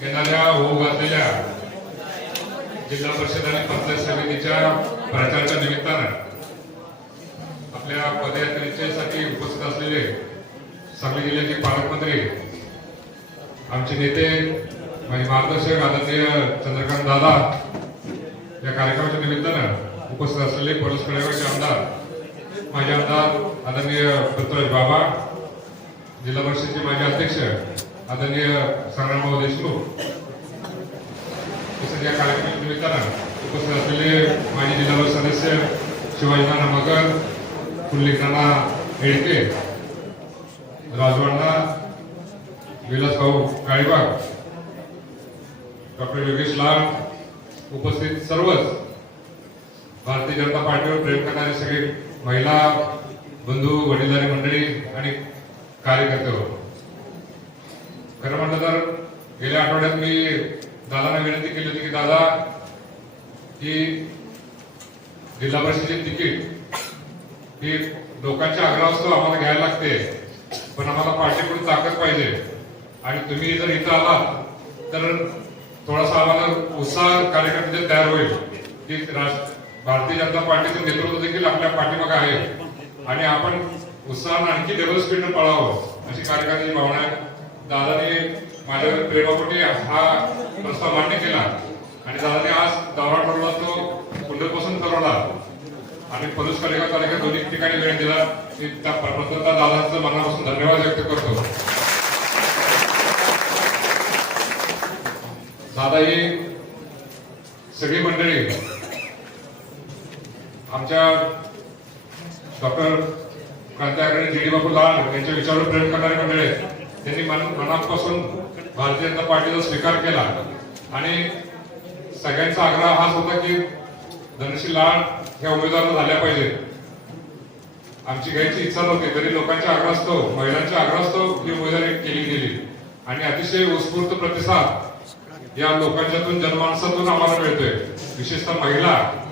येणाऱ्या होऊ घातलेल्या जिल्हा परिषद आणि पंचायत समितीच्या प्रचाराच्या निमित्तानं आपल्या पदयात्रेच्यासाठी उपस्थित असलेले सांगली जिल्ह्याचे पालकमंत्री आमचे नेते माझे मार्गदर्शक आदरणीय चंद्रकांत दादा या कार्यक्रमाच्या निमित्तानं उपस्थित असलेले पोलीस कडेवरचे आमदार माझे आमदार आदरणीय पृथ्वीराज बाबा जिल्हा परिषदेचे माजी अध्यक्ष आदरणीय संग्रामभाऊ देशमुख तसेच या कार्यक्रम निमित्तानं उपस्थित असलेले माजी जिल्हा सदस्य शिवाजीनाना मगर कुल्लिकाना हेडके राजवाडा विलासभाऊ काळीबाग डॉक्टर योगेश लाल उपस्थित सर्वच भारतीय जनता पार्टीवर प्रेम करणारे सगळे महिला बंधू वडीलदारी मंडळी आणि कार्यकर्ते होते खरं म्हटलं तर गेल्या आठवड्यात मी दादांना विनंती केली होती की दादा की जिल्हा परिषदेची तिकीट ही लोकांच्या आग्रहास्तव आम्हाला घ्यायला लागते पण आम्हाला पार्टीकडून ताकद पाहिजे आणि तुम्ही जर इथं आलात तर थोडासा आम्हाला उत्साह कार्यकर्ते तयार होईल. की भारतीय जनता पार्टीचं नेतृत्व देखील आपल्या पाठीमागे आहे. आणि आपण उत्साहानं आणखी डबल स्पीडनं पळावं अशी कार्यकर्त्याची भावना आहे. दादाने माझ्या प्रेमापोटी हा प्रस्ताव मान्य केला. आणि दादाने आज दौरा ठरवला तो पुनर्वसन ठरवला. आणि पोलीस कलेगा तालुक्यात दोन्ही ठिकाणी वेळ दिला. मी त्या प्रथमतः दादाचं मनापासून धन्यवाद व्यक्त करतो. दादा ही सगळी मंडळी आमच्या डॉक्टर क्रांतिकारी जी डी बापू लाल यांच्या विचारावर प्रेम करणारी मंडळी आहेत. त्यांनी मन मनापासून भारतीय जनता पार्टीचा स्वीकार केला. आणि सगळ्यांचा आग्रह हाच होता की धनश्री लाड ह्या उमेदवार झाल्या पाहिजेत. आमची घ्यायची इच्छा नव्हती. तरी लोकांच्या आग्रहास्तव महिलांच्या आग्रहास्तव ही उमेदवारी केली गेली. आणि अतिशय उत्स्फूर्त प्रतिसाद या लोकांच्यातून जनमानसातून आम्हाला मिळतोय. विशेषतः महिला.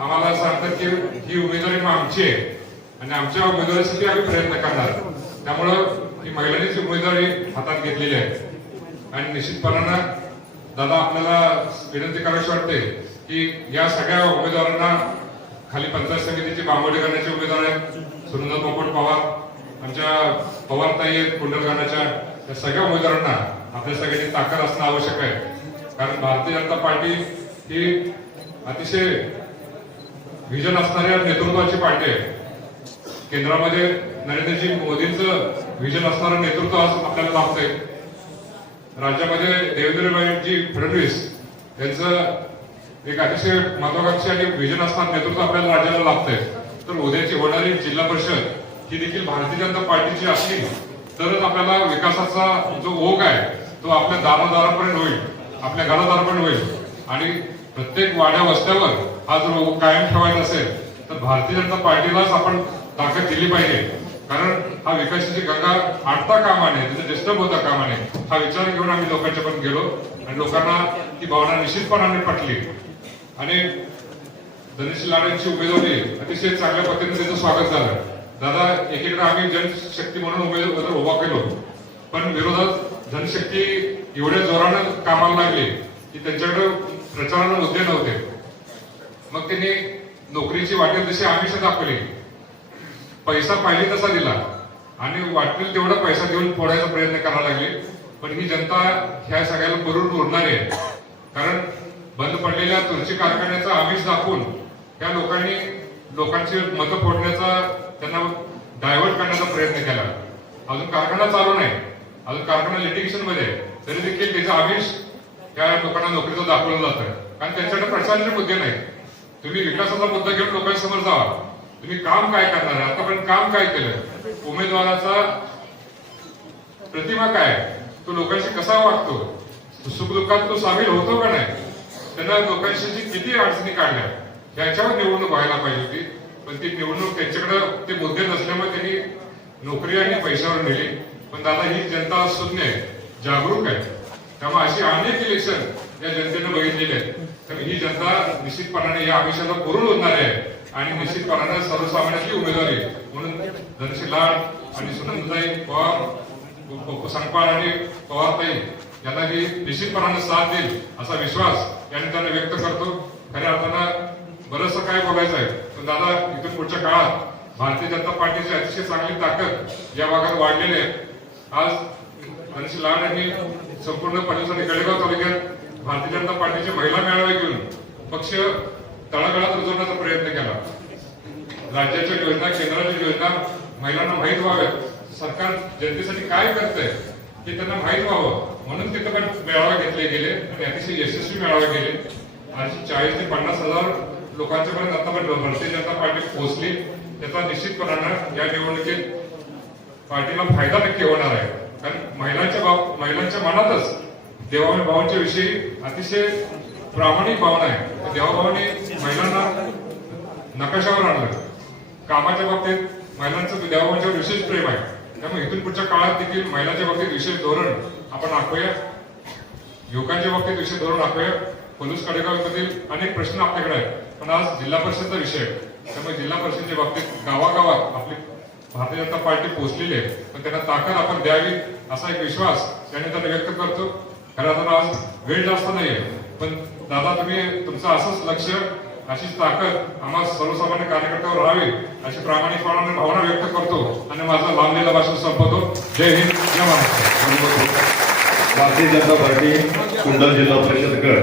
आम्हाला सांगतात की ही उमेदवारी मग आमची आहे. आणि आमच्या उमेदवारीसाठी आम्ही प्रयत्न करणार. त्यामुळं ही महिलांनी जबाबदारी हातात घेतलेली आहे. आणि निश्चितपणानं दादा आपल्याला विनंती करायची वाटते की या सगळ्या उमेदवारांना खाली पंचायत समितीची बांबोडी करण्याचे उमेदवार आहेत. सुनंदा पोपट पवार आमच्या पवार ताई आहेत कुंडलगाण्याच्या या सगळ्या उमेदवारांना आपल्या सगळ्यांची ताकद असणं आवश्यक आहे. कारण भारतीय जनता पार्टी ही अतिशय विजन असणाऱ्या नेतृत्वाची पार्टी आहे. केंद्रामध्ये नरेंद्रजी मोदींचं विजन असणारं नेतृत्व आज आपल्याला लाभतंय. राज्यामध्ये देवेंद्रजी फडणवीस यांचं एक अतिशय महत्वाकांक्षी आणि विजन असणारं नेतृत्व आपल्याला राज्याला लाभतंय. तर उद्याची होणारी जिल्हा परिषद ही देखील भारतीय जनता पार्टीची असली तरच आपल्याला विकासाचा जो ओघ आहे तो आपल्या दारादारापर्यंत होईल आपल्या घरादारापर्यंत होईल. आणि प्रत्येक वाड्या वस्त्यावर हा जर कायम ठेवायचा असेल तर भारतीय जनता पार्टीलाच आपण ताकद दिली पाहिजे. कारण हा विकासाची गंगा आटता कामा नये तिथे डिस्टर्ब होता कामा नये. हा विचार घेऊन आम्ही लोकांच्या पण गेलो आणि लोकांना ती भावना निश्चितपणाने पटली. आणि धनेश लाडांची उमेदवारी अतिशय चांगल्या पद्धतीने त्याचं स्वागत झालं. दादा एकीकडे आम्ही जनशक्ती म्हणून उमेदवार उभा केलो. पण विरोधात जनशक्ती एवढ्या जोरानं कामाला लागली की त्यांच्याकडे प्रचाराला मुद्दे नव्हते. मग त्यांनी नोकरीची वाटेल तशी आमिष दाखवली पैसा पाहिजे तसा दिला. आणि वाटेल तेवढा पैसा देऊन फोडायचा प्रयत्न करायला लागले. पण ही जनता ह्या सगळ्याला बरून उरणार आहे. कारण बंद पडलेल्या तुळशी कारखान्याचा आमिष दाखवून त्या लोकांनी लोकांची मतं फोडण्याचा त्यांना डायव्हर्ट करण्याचा प्रयत्न केला. अजून कारखाना चालू नाही. अजून कारखाना लिटिगेशनमध्ये आहे. तरी देखील त्याचा आमिष त्या लोकांना नोकरीचं दाखवलं जातं कारण त्यांच्याकडे प्रचाराचे मुद्दे नाही तुम्ही विकासाचा मुद्दा घेऊन लोकांसमोर जावा. तुम्ही काम काय करणार? आहे? आतापर्यंत काम काय केलं? उमेदवाराचा प्रतिमा काय? तो लोकांशी कसा वागतो? सुखदुःखात तो सामील होतो का नाही? त्यांना लोकांशी किती अडचणी काढल्या याच्यावर निवडणूक व्हायला पाहिजे होती. पण ती निवडणूक त्यांच्याकडे ते मुद्दे नसल्यामुळे त्यांनी नोकरी आणि पैशावर नेली. पण दादा ही जनता शून्य आहे जागरूक आहे. त्यामुळे अशी अनेक इलेक्शन या जनतेनं बघितलेली आहेत. तर ही जनता निश्चितपणाने या आमिषाला पुरून होणार आहे. आणि निश्चितपणानं सर्वसामान्याची उमेदवारी म्हणून धनशी लाड आणि सुनंदताई पवार प- संगपाळ आणि पवारताई यांना मी निश्चितपणानं साथ देईल असा विश्वास या त्यांना व्यक्त करतो. खऱ्या अर्थानं बरंचसं काय बोलायचं आहे. पण दादा इथून पुढच्या काळात भारतीय जनता पार्टीची अतिशय चांगली ताकद या भागात वाढलेली आहे. आज धनशी लाड यांनी संपूर्ण पंचवीस गडेगाव तालुक्यात भारतीय जनता पार्टीचे महिला मेळावे घेऊन पक्ष तळागाळात रुजवण्याचा प्रयत्न केला. राज्याच्या योजना केंद्राच्या योजना महिलांना माहीत व्हाव्यात. सरकार जनतेसाठी काय करतंय हे त्यांना माहीत व्हावं. म्हणून तिथं पण मेळावा घेतले गेले आणि अतिशय यशस्वी मेळावे गेले. आणि चाळीस ते पन्नास हजार लोकांच्या पर्यंत आतापर्यंत भारतीय जनता पार्टी पोहोचली. त्याचा निश्चितपणानं या निवडणुकीत पार्टीला फायदा नक्की होणार आहे. कारण महिलांच्या भाव महिलांच्या मनातच देवाभावांच्या विषयी अतिशय प्रामाणिक भावना आहे. देवाभावाने महिलांना नकाशावर आणलं. कामाच्या बाबतीत महिलांचं देवाभावांच्यावर विशेष प्रेम आहे. त्यामुळे इथून पुढच्या काळात देखील महिलांच्या बाबतीत विशेष धोरण आपण आखूया. युवकांच्या बाबतीत विशेष धोरण आखूया. पोलीस कडेगावमधील अनेक प्रश्न आपल्याकडे आहेत. पण आज जिल्हा परिषदचा विषय आहे. त्यामुळे जिल्हा परिषदेच्या बाबतीत गावागावात आपली भारतीय जनता पार्टी पोहोचलेली आहे. पण त्यांना ताकद आपण द्यावी असा एक विश्वास त्यांनी त्यांना व्यक्त करतो. खरं तर आज वेळ जास्त नाहीये. पण दादा तुम्ही तुमचं असंच लक्ष अशीच ताकद आम्हा सर्वसामान्य कार्यकर्त्यावर राहावी अशी प्रामाणिकपणाने भावना व्यक्त करतो आणि माझं लांबलेला भाषण संपवतो. जय हिंद. जय महाराष्ट्र. भारतीय जनता पार्टी कुंडल जिल्हा परिषद गट.